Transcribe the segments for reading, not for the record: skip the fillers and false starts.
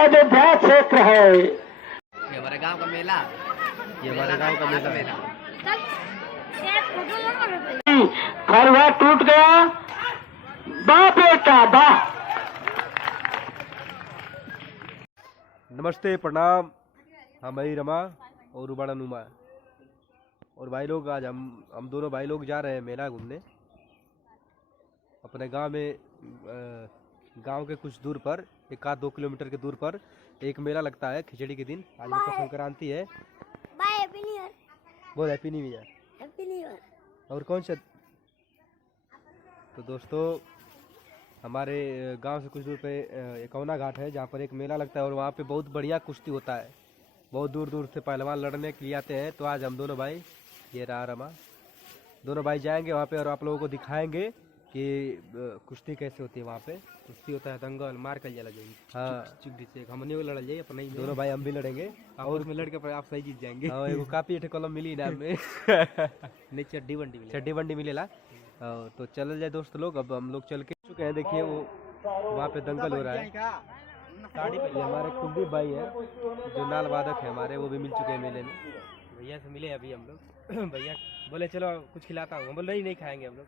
अयोध्या क्षेत्र है। ये हमारे गांव का मेला, ये हमारे गांव का मेला। खरवा टूट गया, वाह बेटा वाह। नमस्ते, प्रणाम। हाँ, मैं रमा और बड़ा नुमा और भाई लोग आज हम दोनों भाई लोग जा रहे हैं मेला घूमने अपने गांव में। गांव के कुछ दूर पर 1-2 किलोमीटर के दूर पर एक मेला लगता है खिचड़ी के दिन। आज मकर संक्रांति है। बहुत हैप्पी न्यू ईयर। और कौन सा तो दोस्तों, हमारे गांव से कुछ दूर पे एकौना घाट है जहाँ पर एक मेला लगता है और वहाँ पे बहुत बढ़िया कुश्ती होता है। बहुत दूर दूर से पहलवान लड़ने के लिए आते हैं। तो आज हम दोनों भाई, ये रहा रमा, दोनों भाई जाएंगे वहाँ पे और आप लोगों को दिखाएंगे कि कुश्ती कैसे होती है। वहाँ पे कुश्ती होता है, दंगल मार कर लड़ जाएगी। हाँ, चिकड़ी से हमने वो लड़ जाइए अपने ही दोनों भाई, हम भी लड़ेंगे और उसमें लड़के पर आप सही जीत जाएंगे। हाँ, वो काफी एक कलम मिली ना हमें नहीं, चड्डी बंडी मिलेला। तो चल जाए दोस्त लोग। अब हम लोग चल के चुके हैं। देखिए वो वहाँ पे दंगल हो रहा है। ये हमारे कुलदीप भाई है जो नाल वादक है हमारे, वो भी मिल चुके हैं मेले में। भैया से मिले अभी हम लोग। भैया बोले चलो कुछ खिलाता हूँ। हम बोले नहीं खाएंगे हम लोग,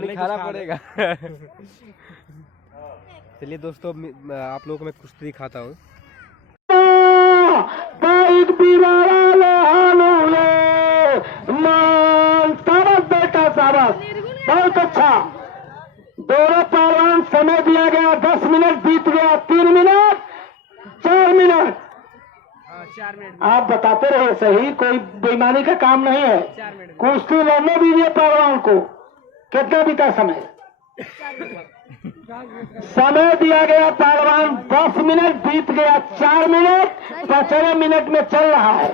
नहीं खाना पड़ेगा। चलिए दोस्तों, आप लोगों को मैं कुश्ती दिखाता हूँ। बहुत अच्छा, दोनों पहलवान। समय दिया गया 10 मिनट, बीत गया 3 मिनट 4 मिनट। 4 मिनट आप बताते रहे, सही, कोई बेईमानी का काम नहीं है। 4 मिनट कुश्ती लड़ने दीजिए पहलवान को। कितना बीता समय? समय दिया गया पहलवान 10 मिनट, बीत गया 4 मिनट, 5वें मिनट में चल रहा है।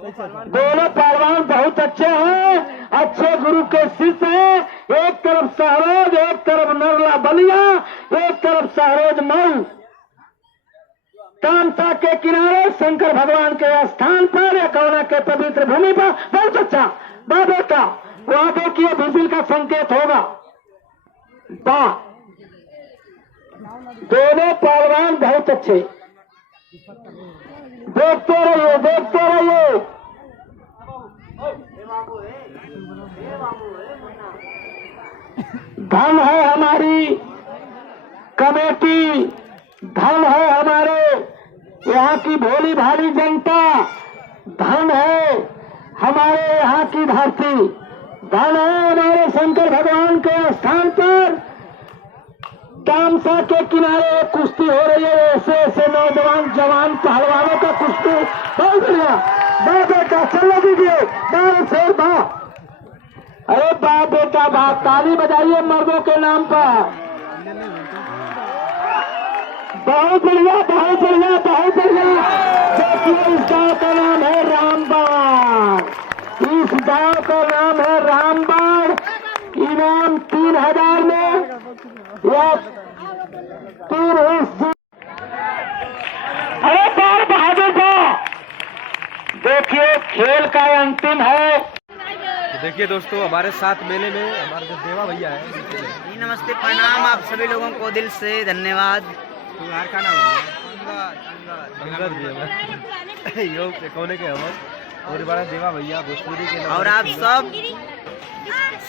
दोनों पहलवान बहुत अच्छे हैं, अच्छे गुरु के शिष्य हैं। एक तरफ सहरोज, एक तरफ नरला बलिया, एक तरफ सहरोज मऊ। तामसा के किनारे शंकर भगवान के स्थान पर, एकौना के पवित्र भूमि पर। बहुत अच्छा, वाह बेटा। वहां देखिए विजिल का संकेत होगा। वाह, दोनों पहलवान बहुत अच्छे। देखते रहिए, देखते रहिए। धन है हमारी कमेटी, धन है हमारे यहाँ की भोली भाली जनता, धन है हमारे यहाँ की धरती, धन है हमारे शंकर भगवान के स्थान पर। तामसा के किनारे कुश्ती हो रही है। ऐसे ऐसे नौजवान जवान पहलवानों का कुश्ती। बहुत बढ़िया, वाह बेटा, चलो दीजिए, बार से वाह। अरे वाह बेटा वाह, ताली बजाइए मर्दों के नाम पर। बहुत बढ़िया, बहुत बढ़िया, बहुत बढ़िया। देखिए इस गांव का नाम है रामबाण, इस गांव का नाम है रामबाण। इनाम 3000 में या 3 हिस्से। अरे बार बहादुर का देखिए, खेल का अंतिम है। तो देखिए दोस्तों, हमारे साथ मेले में हमारे जो देवा भैया है। जी नमस्ते, प्रणाम आप सभी लोगों को दिल से धन्यवाद। का नाम योग कोने के हम और बड़ा देवा भैया भोजपुरी के। और आप सब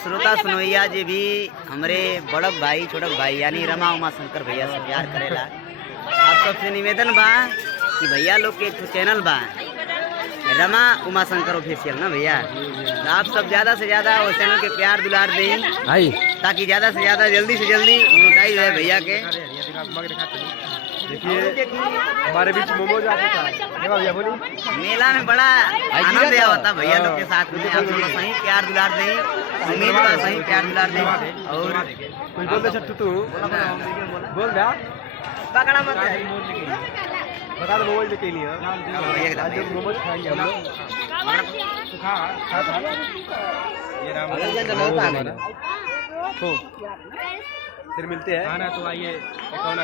श्रोता सुनवैया जी भी हमारे बड़क भाई छोटक भाई यानी रमा उमा शंकर भैया से प्यार करेला। आप सबसे निवेदन बा कि भैया लोग के एक चैनल बा रमा उमा शंकर ऑफिशियल ना भैया, तो आप सब ज्यादा से ज्यादा वो चैनल के प्यार दुलार दें भाई, ताकि ज्यादा से ज्यादा जल्दी से जल्दी मोनेटाइज है भैया के। देखिए हमारे बीच मोमोज आता था भैया, बोली मेला में बड़ा आनंद आता भैया लोग के साथ में। आप लोग सही प्यार दुलार दें, उम्मीद बा सही प्यार दुलार दें। और कुछ बोल दे छट्टू, तू बोल दा पकड़ा मत बता दो। मोमोज लेके लिए आज जो मोमोज खाएंगे हम लोग। ये राम फिर मिलते हैं। तो आइए, कौन